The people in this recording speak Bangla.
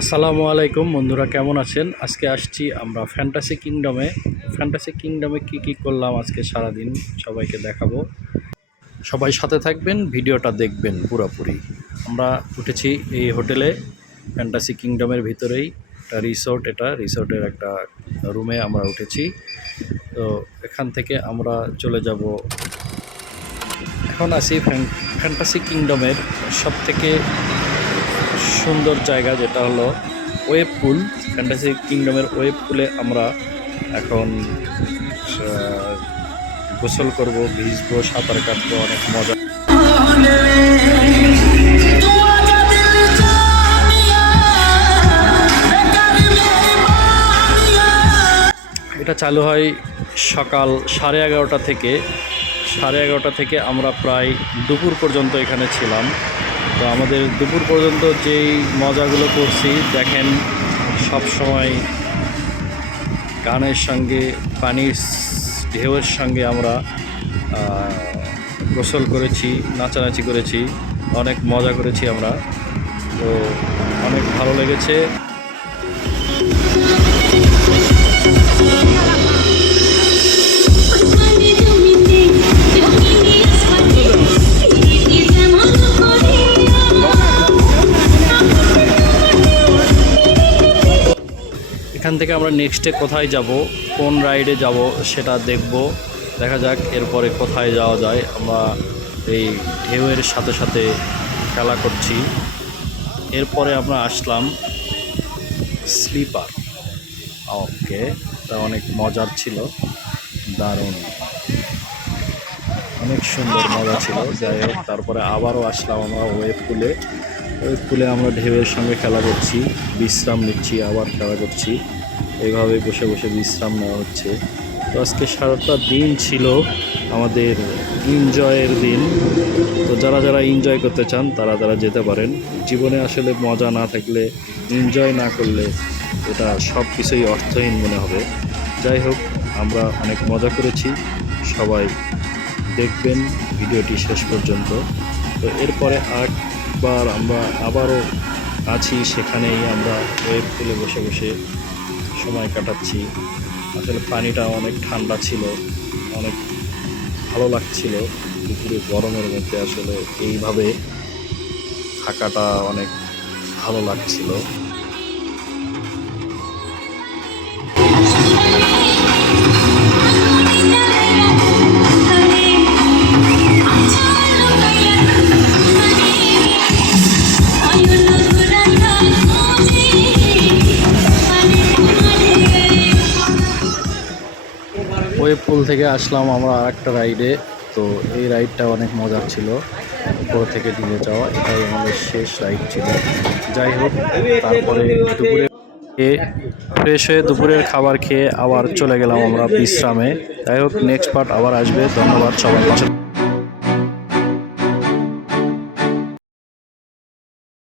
আসসালামু আলাইকুম বন্ধুরা, কেমন আছেন? আজকে আসছি আমরা ফ্যান্টাসি কিংডমে কি করলাম আজকে সারাদিন সবাইকে দেখাবো। সবাই সাথে থাকবেন, ভিডিওটা দেখবেন পুরোপুরি। আমরা উঠেছি এই হোটেলে, ফ্যান্টাসি কিংডমের ভিতরেই একটা রিসোর্ট, এটা রিসোর্টের একটা রুমে আমরা উঠেছি। তো এখান থেকে আমরা চলে যাব, এখন আছি ফ্যান্টাসি কিংডমের সবথেকে সুন্দর জায়গা, যেটা হলো ওয়েব পুল। ফ্যান্টাসি কিংডমের ওয়েব পুলে আমরা এখন গোসল করব, ভিজবো, সাঁতার কাটবো, অনেক মজা। এটা চালু হয় সকাল 11:30 থেকে। 11:30 থেকে আমরা প্রায় দুপুর পর্যন্ত এখানে ছিলাম। তো আমাদের দুপুর পর্যন্ত যেই মজাগুলো করছি দেখেন, সব সময় গানের সঙ্গে পানির ঢেউয়ের সঙ্গে আমরা গোসল করেছি, নাচানাচি করেছি, অনেক মজা করেছি আমরা। তো অনেক ভালো লেগেছে। এখান থেকে আমরা নেক্সটে কোথায় যাব, কোন রাইডে যাব সেটা দেখব। দেখা যাক এরপরে কোথায় যাওয়া যায়। আমরা এই ঢেউয়ের সাথে সাথে খেলা করছি। এরপরে আমরা আসলাম স্লিপার। ওকে, তা অনেক মজার ছিল, দারুণ, অনেক সুন্দর মজা ছিল। যাই হোক, তারপরে আবারও আসলাম আমরা ওয়েব পুলে আমরা ঢেউয়ের সঙ্গে খেলা করছি, বিশ্রাম নিচ্ছি, আবার খেলা করছি। এইভাবে বসে বসে বিশ্রাম নেওয়া হচ্ছে। তো আজকে সারাটা দিন ছিল আমাদের এনজয়ের দিন। তো যারা যারা এনজয় করতে চান তারা যেতে পারেন। জীবনে আসলে মজা না থাকলে, এনজয় না করলে এটা সব কিছুই অর্থহীন মনে হবে। যাই হোক, আমরা অনেক মজা করেছি। সবাই দেখবেন ভিডিওটি শেষ পর্যন্ত। তো এরপরে আরেকবার আমরা আবারও আছি সেখানেই, আমরা ওয়েব পুলে বসে বসে সময় কাটাচ্ছি। আসলে পানিটা অনেক ঠান্ডা ছিল, অনেক ভালো লাগছিল। দুপুরে গরমের মধ্যে আসলে এইভাবে থাকাটা অনেক ভালো লাগছিল। ওয়েব পুল থেকে আসলাম আমরা আরেকটা রাইডে। তো এই রাইডটা অনেক মজার ছিল, উপর থেকে নিয়ে যাওয়া। এটাই আমাদের শেষ রাইড ছিল। যাই হোক, তারপরে দুপুরে ফ্রেশ হয়ে দুপুরের খাবার খেয়ে আবার চলে গেলাম আমরা বিশ্রামে। যাই হোক, নেক্সট পার্ট আবার আসবে। ধন্যবাদ সবার পাশে।